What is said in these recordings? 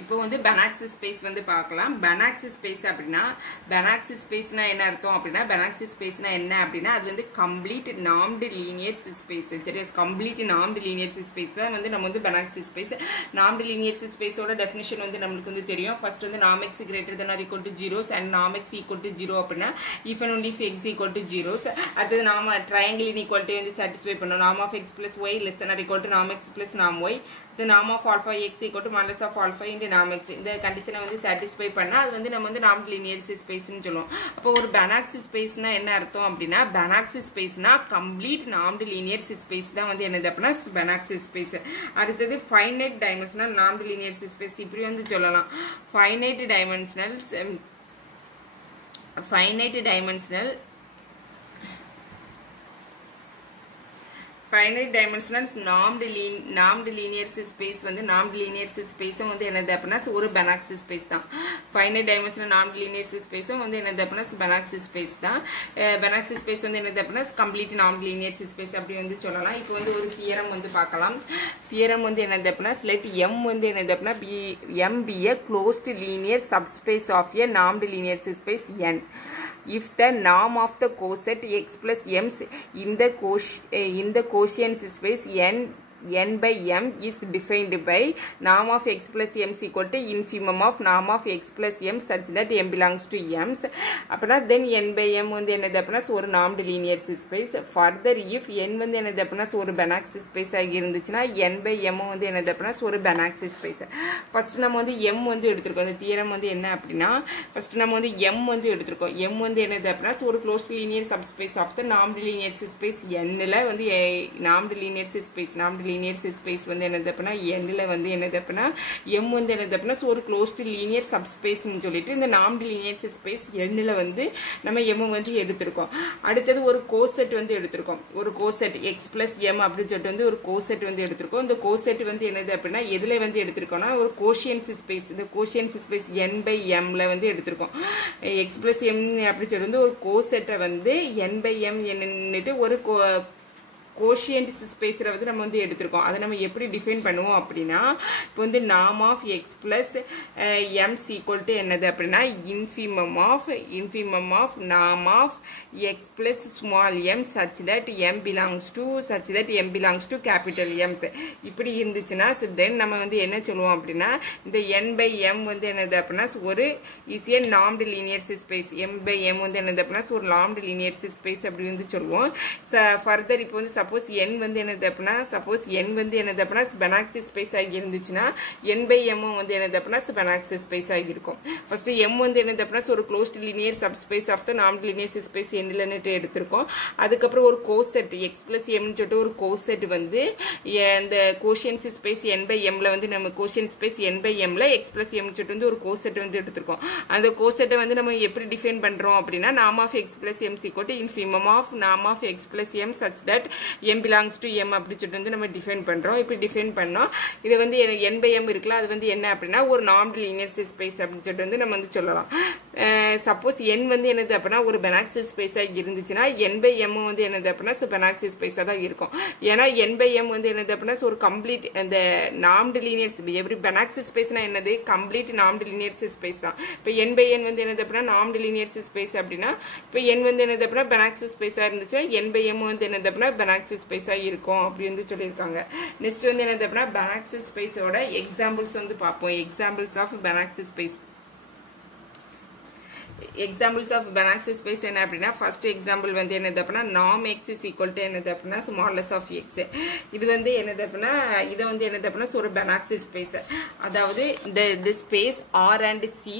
இப்போ வந்து Banach space வந்து பார்க்கலாம். Banach space அப்படினா Banach spaceனா என்ன அர்த்தம் அப்படினா Banach spaceனா என்ன அப்படினா அது வந்து complete normed linear space. சரியா complete normed linear space தான் வந்து நம்ம வந்து Banach space. Normed linear space ஓட definition வந்து நமக்கு வந்து தெரியும். First வந்து norm x greater than or equal to 0s and norm x equal to 0 அப்படினா if and only if x equal to 0s. அடுத்து நாம triangle inequality வந்து satisfy பண்ணோம். Norm of x plus y less than or equal to norm x plus norm y. The norm of alpha x equal to modulus of alpha into norm x. இந்த கண்டிஷனை வந்து satisfy பண்ணா அது வந்து நம்ம வந்து normed linear space னு சொல்லுவோம். அப்போ ஒரு Banach spaceனா என்ன அர்த்தம் அப்படினா Banach spaceனா complete normed linear space தான் வந்து என்னது அப்படினா Banach space. அடுத்து finite dimensional normed linear space இப்படி வந்து சொல்லலாம். finite dimensional normed linear space வந்து normed linear space வந்து என்னது அப்படினா ஒரு Banach space தான். finite dimensional normed linear space வந்து என்னது அப்படினா Banach space தான். Banach space வந்து என்னது அப்படினா complete normed linear space அப்படி வந்து சொல்லலாம். இப்போ வந்து ஒரு தியரம் வந்து பார்க்கலாம். தியரம் வந்து என்னது அப்படினா let M வந்து என்னது அப்படினா M be a closed linear subspace of a normed linear space N. If the norm of the coset x plus m in the quotient space n by m is defined by norm of x plus m is equal to infimum of norm of x plus m such that m belongs to m. அப்பனா then n by m வந்து என்னது அப்படினா ஒரு normed linear space. Further if n வந்து என்னது அப்படினா ஒரு Banach space ஆகி இருந்துச்சுனா n by m வந்து என்னது அப்படினா ஒரு Banach space. ஃபர்ஸ்ட் நம்ம வந்து m வந்து எடுத்துறோம். இந்த தியரம் வந்து என்ன அப்படினா ஃபர்ஸ்ட் நம்ம வந்து m வந்து எடுத்துறோம். m வந்து என்னது அப்படினா ஒரு closed linear subspace of the normed linear space n ல வந்து normed linear space வந்து என்னது அப்படினா n ல வந்து என்னது அப்படினா m வந்து என்னது அப்படினா ஒரு closed linear subspace னு சொல்லிட்டு இந்த normed linear space n ல வந்து நம்ம m வந்து எடுத்துறோம். அடுத்து ஒரு கோசெட் வந்து எடுத்துறோம். ஒரு கோசெட் x plus m அப்படி சொல்லிட்டு வந்து ஒரு கோசெட் வந்து எடுத்துறோம். இந்த கோசெட் வந்து என்னது அப்படினா எதில வந்து எடுத்துறோம்னா ஒரு கோஷியன்ட் ஸ்பேஸ். இந்த quotient space n by m ல வந்து எடுத்துறோம். x plus m அப்படி சொல்லிட்டு வந்து ஒரு கோசெட்டை வந்து n by m என்னன்னு ஒரு கோஷியன்ட் ஸ்பேஸ்ல வந்து நம்ம வந்து எடுத்துறோம். அதை நம்ம எப்படி டிஃபைன் பண்ணுவோம் அப்படினா இப்போ வந்து norm of x plus m is equal to என்னது அப்படினா infimum of norm of x plus small m such that m belongs to capital M. இப்படி இருந்துச்சுனா then நம்ம வந்து என்ன சொல்லுவோம் அப்படினா இந்த n by m வந்து என்னது அப்படினா ஒரு is a normed linear space. m by m வந்து என்னது அப்படினா ஒரு normed linear space அப்படி வந்து சொல்லுவோம். further இப்போ வந்து suppose n வந்து என்னது அப்படினா Banach space ஆகி இருந்துச்சுனா n by m வந்து என்னது அப்படினா Banach space ஆகி இருக்கும். ஃபர்ஸ்ட் m வந்து என்னது அப்படினா ஒரு closed linear subspace of the normed linear space n ல எடுத்துறோம். அதுக்கு அப்புறம் ஒரு கோசெட் x plus m னு சொல்லிட்டு ஒரு கோசெட் வந்து இந்த quotient space n by m ல வந்து நம்ம quotient space n by m ல x plus m னு சொல்லிட்டு வந்து ஒரு கோசெட் வந்து எடுத்துறோம். அந்த கோசெட்டை வந்து நம்ம எப்படி டிஃபைன் பண்றோம் அப்படினா norm of x plus m is equal to infimum of norm of x plus m such that m belongs to m அப்படி சொல்லிட்டு வந்து நம்ம டிஃபைன் பண்றோம். இப்படி டிஃபைன் பண்ணோம் இது வந்து n by m இருக்குல அது வந்து என்ன அப்படினா ஒரு normed linear space அப்படி சொல்லிட்டு வந்து நம்ம வந்து சொல்லலாம். சப்போஸ் n வந்து என்னது அப்படினா ஒரு Banach space ஆகி இருந்துச்சுனா n by m வந்து என்னது அப்படினா Banach space ஆ தான் இருக்கும். ஏனா n by m வந்து என்னது அப்படினா ஒரு கம்ப்ளீட் அந்த normed linear every Banach spaceனா என்னது கம்ப்ளீட் normed linear space தான். இப்போ n by n வந்து என்னது அப்படினா normed linear space அப்படினா இப்போ n வந்து என்னது அப்படினா Banach space ஆ இருந்துச்சுனா n by m வந்து என்னது அப்படினா Banach space ஆ இருக்கும் அப்படி வந்து சொல்லிருக்காங்க. நெக்ஸ்ட் வந்து என்னது அப்படினா Banach space ஓட எக்ஸாம்பிள்ஸ் வந்து பாப்போம். Examples of Banach space. examples of Banach space என்ன அப்படினா first example வந்து என்னது அப்படினா norm x is equal to என்னது அப்படினா modulus of x. இது வந்து என்னது அப்படினா இது வந்து என்னது அப்படினா ஒரு Banach space. அதாவது the space R and C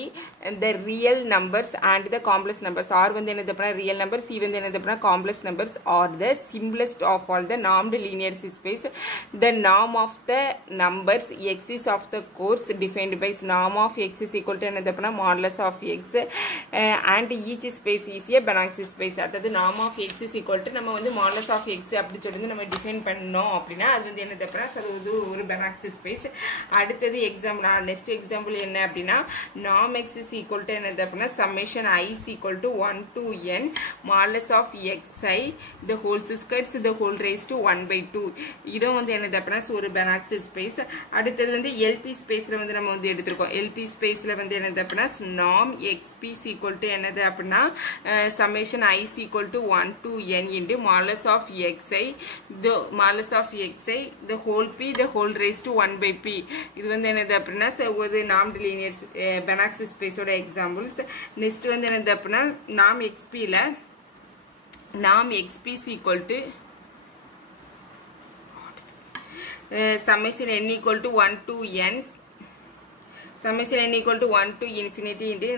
and the real numbers and the complex numbers. R வந்து என்னது அப்படினா real numbers, C வந்து என்னது அப்படினா complex numbers are the simplest of all the normed linear space. The norm of the numbers x is of the course defined by norm of x is equal to என்னது அப்படினா modulus of x. And each space is a Banach space. அதாவது norm of x is equal to நம்ம வந்து modulus of x அப்படி சொல்லி நம்ம define பண்ணோம் அப்படினா அது வந்து என்னது அப்படினா அது ஒரு Banach space. அடுத்து எக்ஸாம்பிள் நெக்ஸ்ட் எக்ஸாம்பிள் என்ன அப்படினா norm x is equal to என்னது அப்படின்னா summation I is equal to 1 to n modulus of xi the whole square to the whole raised to 1 by 2 இது வந்து என்னது அப்படின்னா ஒரு Banach space. அடுத்தது வந்து LP spaceல வந்து நம்ம வந்து எடுத்துறோம். LP spaceல வந்து என்னது அப்படின்னா norm xp is equal to என்னது அப்படின்னா summation I is equal to 1 to n into modulus of xi the modulus of xi the whole p the whole raised to 1 by p இது வந்து என்னது அப்படின்னா ஒரு normed linear Banach space ஓட examples. next வந்து என்னது அப்படின்னா norm xp ல norm xp is equal to summation n equal to 1 to n summation n equal to 1 to infinity into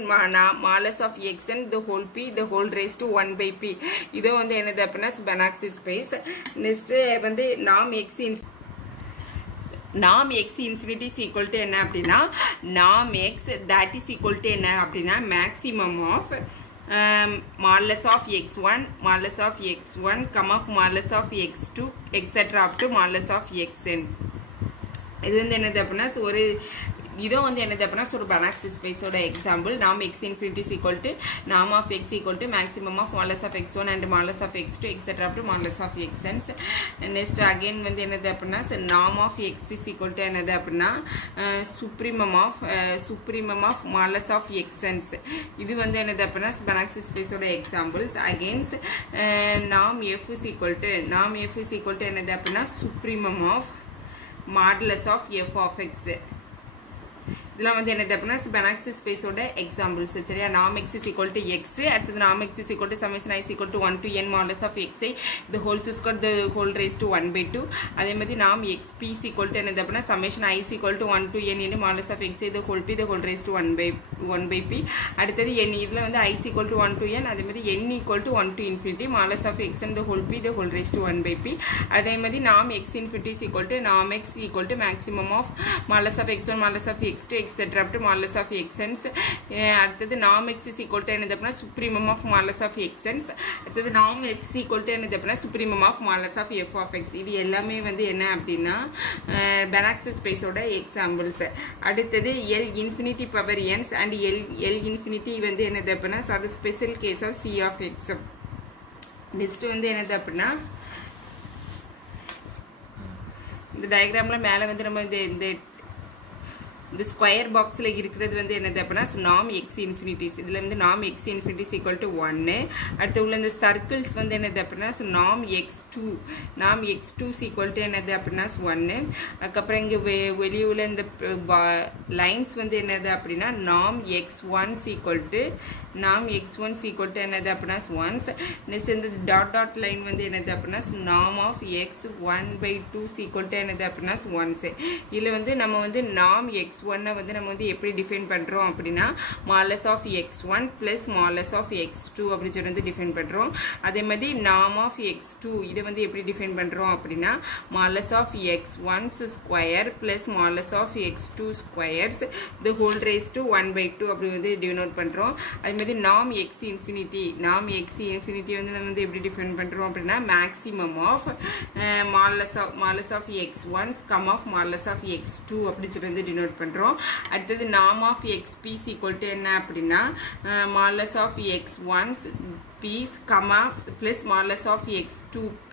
modulus of xn the whole p the whole raised to 1 by p இது வந்து என்னது அப்படின்னா Banach space. next வந்து norm x infinity is equal to என்ன அப்படின்னா norm x that is equal to என்ன அப்படின்னா maximum of modulus of x1 modulus of x1 comma modulus of x2 etc up to modulus of xn இது வந்து என்னது அப்படின்னா ஒரு இது வந்து என்னது அப்படின்னா ஒரு Banach space ஓட example. norm x infinity is equal to norm of x equal to maximum of modulus of x1 and modulus of x2 etc up to modulus of xn. next again வந்து என்னது அப்படின்னா norm of x is equal to என்னது அப்படின்னா supremum of modulus of xn இது வந்து என்னது அப்படின்னா Banach space ஓட examples. again norm f is equal to என்னது அப்படின்னா supremum of modulus of f of x இதெல்லாம் வந்து என்னது அப்படின்னா Banach space ஓட எக்ஸாம்பிள்ஸ். சரியா? norm x is equal to x அடுத்தது norm x is equal to summation I is equal to 1 to n modulus of xi the whole square the whole raised to 1 by 2 அதே மாதிரி norm xp is equal to என்னது அப்படின்னா summation I is equal to 1 to n into modulus of xi the whole p the whole raised to 1 by p அடுத்தது n இதுல வந்து I is equal to 1 to n அதே மாதிரி n equal to 1 to infinity modulus of xn the whole p the whole raised to 1 by p அதே மாதிரி norm x infinity is equal to norm x equal to maximum of modulus of x1 modulus of x2 etc up to modulus of xn. அடுத்தது norm x is equal to என்னது அப்படின்னா supremum of modulus of xn. அடுத்தது norm x equal to என்னது அப்படின்னா supremum of modulus of f of x. இது எல்லாமே வந்து என்ன அப்படின்னா Banach space ஓட எக்ஸாம்பிள்ஸ். அடுத்தது L infinity power n and L infinity வந்து என்னது அப்படின்னா அது special case of c of x. Next வந்து என்னது அப்படின்னா இந்த டயக்ராம்ல மேலே வந்து நம்ம இந்த ஸ்கொயர் பாக்ஸில் இருக்கிறது வந்து என்னது அப்படின்னா norm x infinities இதில் வந்து norm x infinities equal to 1 அடுத்து உள்ள இந்த சர்க்கிள்ஸ் வந்து என்னது அப்படின்னா norm x2 is equal to என்னது அப்படின்னா 1 அதுக்கப்புறம் இங்கே வெளியே உள்ள இந்த லைன்ஸ் வந்து என்னது அப்படின்னா norm x1 is equal to என்னது அப்படின்னா 1 நெக்ஸ்ட் இந்த டாட் லைன் வந்து என்னது அப்படின்னா norm of x 1 by 2 is equal to என்னது அப்படின்னா 1 இதில் வந்து நம்ம வந்து norm x1 வந்து நம்ம வந்து எப்படி டிஃபைன் பண்றோம் அப்படினா modulus of x1 plus modulus of x2 அப்படி சொல்லி வந்து டிஃபைன் பண்றோம். அதே மாதிரி norm of x2 இத வந்து எப்படி டிஃபைன் பண்றோம் அப்படினா modulus of x1 square plus modulus of x2 squares the whole raised to 1 by 2 அப்படி வந்து டினோட் பண்றோம். அதே மாதிரி norm x infinity வந்து நம்ம வந்து எப்படி டிஃபைன் பண்றோம் அப்படினா maximum of modulus of x1 modulus of x2 அப்படி சொல்லி வந்து டினோட் பண்றோம். அடுத்து norm of xp is equal to என்ன அப்படினா modulus of x1 p plus modulus of x2p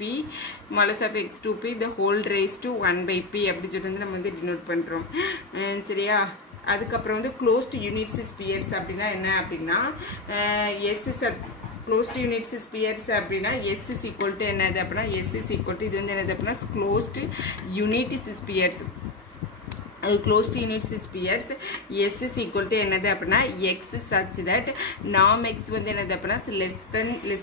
the whole raised to 1 by p அப்படி சொல்லி நம்ம வந்து டினோட் பண்றோம். சரியா? அதுக்கப்புறம் வந்து closed units spheres அப்படினா என்ன அப்படினா closed units spheres அப்படினா s is equal to என்னது அப்படினா s is equal to இது வந்து என்னது அப்படினா closed units spheres closed units spheres s is equal to என்னது அப்படினா x such that norm x வந்து என்னது அப்படினா less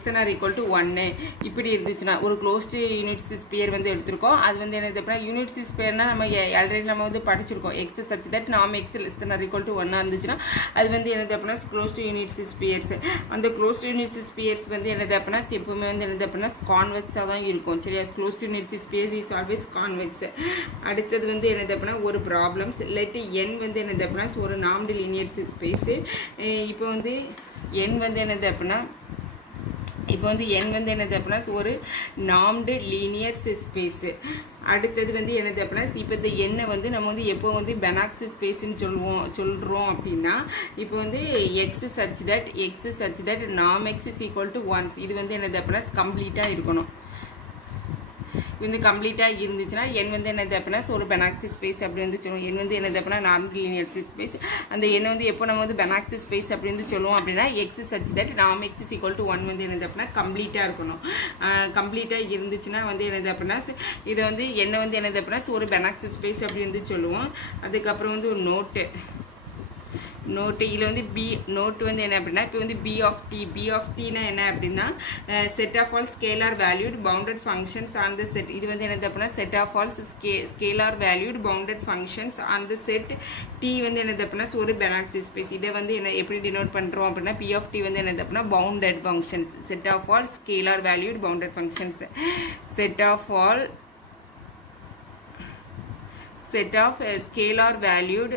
than or equal to 1 இப்படி இருந்துச்சுனா ஒரு closed units sphere வந்து எடுத்துறோம். அது வந்து என்னது அப்படினா units sphereனா நம்ம ஆல்ரெடி நம்ம வந்து படிச்சிருக்கோம். x such that norm x less than or equal to 1 இருந்துச்சுனா அது வந்து என்னது அப்படினா closed units spheres. அந்த closed units spheres வந்து என்னது அப்படினா எப்பவுமே வந்து என்னது அப்படினா convex-ஆ தான் இருக்கும். சரியா? closed units sphere is always convex. அடுத்து வந்து என்னது அப்படினா ஒரு problems let n வந்து என்னது அப்படினா ஒரு normed linear space. இப்போ வந்து n வந்து என்னது அப்படினா ஒரு normed linear space. அடுத்தது வந்து என்னது அப்படின்னா இப்போ இந்த எண்ணை வந்து நம்ம வந்து எப்போ வந்து பெனாக்ஸ் ஸ்பேஸ்ன்னு சொல்கிறோம் அப்படின்னா இப்போ வந்து எக்ஸ் சச் தட் நாம் எக்ஸ் இஸ் ஈக்குவல் டு 1 இது வந்து என்னது அப்படின்னா கம்ப்ளீட்டாக இருக்கணும். வந்து கம்ப்ளீட்டாக இருந்துச்சுன்னா என் வந்து என்னது அப்படின்னா ஒரு பெனாக்ஸ் ஸ்பேஸ் அப்படி வந்து சொல்லுவோம். என் வந்து என்னது அப்படின்னா நார்மல் லீனியர் ஸ்பேஸ். அந்த எண்ணை வந்து எப்போ நம்ம வந்து பெனாக்ஸ் ஸ்பேஸ் அப்படி வந்து சொல்லுவோம் அப்படின்னா எக்ஸ் சச் தட் நாம் எக்ஸ் இஸ் ஈக்குவல் டு 1 வந்து என்னது அப்படின்னா கம்ப்ளீட்டாக இருக்கணும். கம்ப்ளீட்டாக இருந்துச்சுன்னா வந்து என்னது அப்படின்னா இதை வந்து எண்ணை வந்து என்னது அப்படின்னா ஒரு பெனாக்ஸ் ஸ்பேஸ் அப்படி வந்து சொல்லுவோம். அதுக்கப்புறம் வந்து ஒரு நோட்டு இதில் வந்து பி நோட்டு வந்து என்ன அப்படின்னா இப்போ வந்து பி ஆஃப் டீனா என்ன அப்படின்னா set of all scalar valued bounded functions on the set. இது வந்து என்னது அப்படின்னா set of all scalar valued bounded functions on the set D வந்து என்னது அப்படின்னா ஒரு பெனாக்ஸ் ஸ்பேஸ். இதை வந்து என்ன எப்படி டினோட் பண்ணுறோம் அப்படின்னா பி ஆஃப் டி வந்து என்னது அப்படின்னா bounded functions set of all scalar valued bounded functions set of scalar valued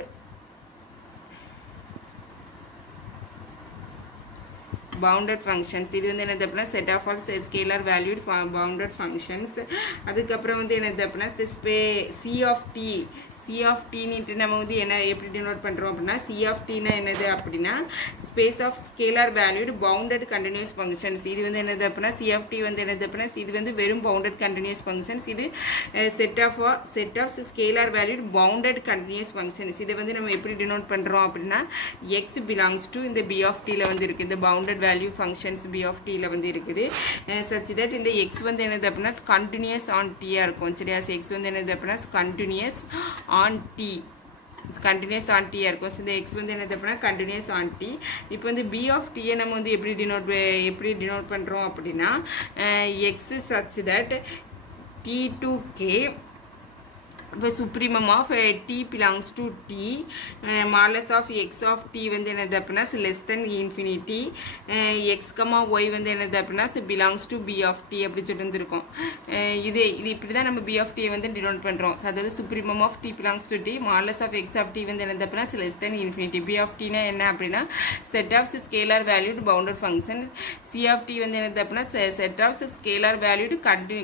bounded functions. இது வந்து என்னது அப்படின்னா set of all scalar valued bounded functions. அதுக்கப்புறம் வந்து என்னது அப்படின்னா C of t னிட்டு நம்ம வந்து என்ன எப்படி டினோட் பண்ணுறோம் அப்படின்னா C of t னா என்னது அப்படின்னா space of scalar valued bounded continuous functions. இது வந்து என்னது அப்படின்னா C of t வந்து என்னது அப்படின்னா இது வந்து வெறும் பவுண்டட் கண்டினியூஸ் ஃபங்க்ஷன்ஸ். இது set of scalar valued bounded continuous functions. இதை வந்து நம்ம எப்படி டினோட் பண்ணுறோம் அப்படின்னா x belongs to இந்த B of t ல வந்து இருக்குது. இந்த bounded value functions B of t ல வந்து இருக்குது. சச் தட் இந்த x வந்து என்னது அப்படின்னா கண்டினியூஸ் ஆன் t-ஆ இருக்கும். சரியா, x வந்து என்னது அப்படின்னா கண்டினியூஸ் ஆன் t இருக்கும். ஸோ இந்த எக்ஸ் வந்து என்னது அப்படின்னா கண்டினியூஸ் ஆன் டி. இப்போ வந்து பி ஆஃப் டியை நம்ம வந்து எப்படி டினோட் பண்ணுறோம் அப்படின்னா x such that D to K இப்போ supremum of t belongs to t modulus of x of t வந்து என்னது அப்படின்னா less than infinity x, y வந்து என்னது அப்படின்னா belongs to b of t அப்படி சொல்லிட்டு வந்துருக்கோம். இது இப்படி தான் நம்ம b of t வந்து டினோட் பண்ணுறோம். ஸோ அதாவது supremum of t belongs to t modulus of x of t வந்து என்னது அப்படின்னா less than infinity. b of t னா என்ன அப்படின்னா set of scalar valued bounded functions. c of t வந்து என்னது அப்படின்னா set of scalar valued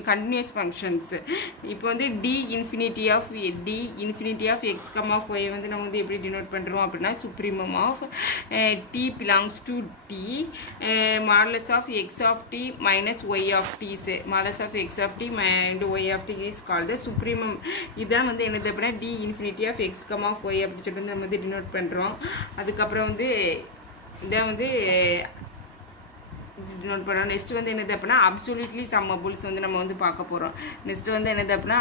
continuous functions. இப்போ வந்து d infinity of x, y வந்து நம்ம வந்து எப்படி டினோட் பண்ணுறோம் அப்படின்னா supremum of t belongs to t modulus of x of t minus y of t. modulus of x of t and y of t is called the supremum. இதான் வந்து என்னது அப்படின்னா d infinity of x, y அப்படி சொல்லிட்டு நம்ம வந்து denote பண்ணுறோம். அதுக்கப்புறம் வந்து இதான் வந்து டினோட் பண்ணுறோம். நெக்ஸ்ட் வந்து என்னது அப்படின்னா அப்சல்யூட்லி சம்மபிள்ஸ் வந்து நம்ம வந்து பார்க்க போகிறோம். நெக்ஸ்ட் வந்து என்னது அப்படின்னா